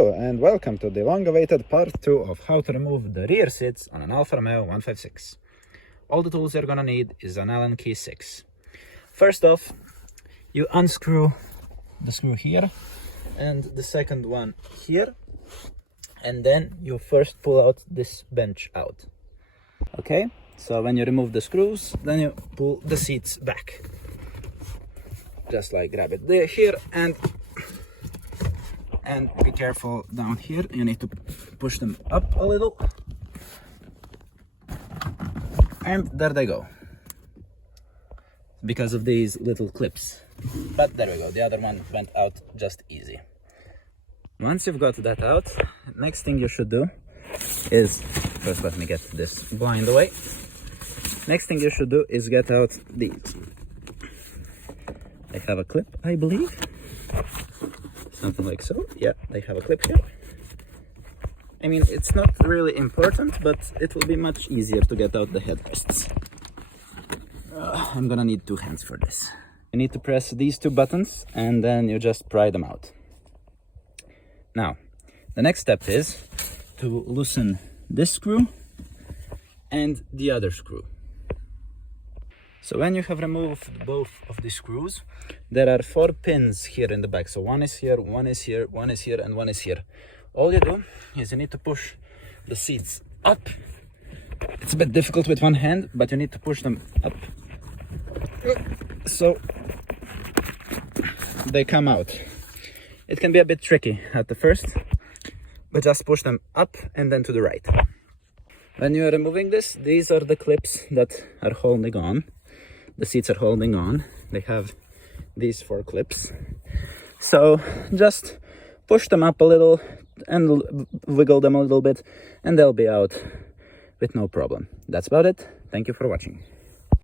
Hello and welcome to the long-awaited part 2 of how to remove the rear seats on an Alfa Romeo 156. All the tools you're gonna need is an Allen key 6. First off, you unscrew the screw here and the second one here, and then you first pull out this bench out. Okay, so when you remove the screws, then you pull the seats back. Just like grab it there, here, and be careful down here. You need to push them up a little, and there they go, because of these little clips. But there we go, the other one went out just easy. Once you've got that out, next thing you should do is, first let me get this blind away. Next thing you should do is get out these. They have a clip, I believe. Something like so. Yeah, they have a clip here. I mean, it's not really important, but it will be much easier to get out the headrests. I'm gonna need 2 hands for this. You need to press these 2 buttons and then you just pry them out. Now, the next step is to loosen this screw and the other screw. So when you have removed both of the screws, there are 4 pins here in the back. So one is here, one is here, one is here, and one is here. All you do is you need to push the seats up. It's a bit difficult with one hand, but you need to push them up so they come out. It can be a bit tricky at the first, but just push them up and then to the right. When you are removing this, these are the clips that are holding on. The seats are holding on. They have these 4 clips. So just push them up a little and wiggle them a little bit, and they'll be out with no problem. That's about it. Thank you for watching.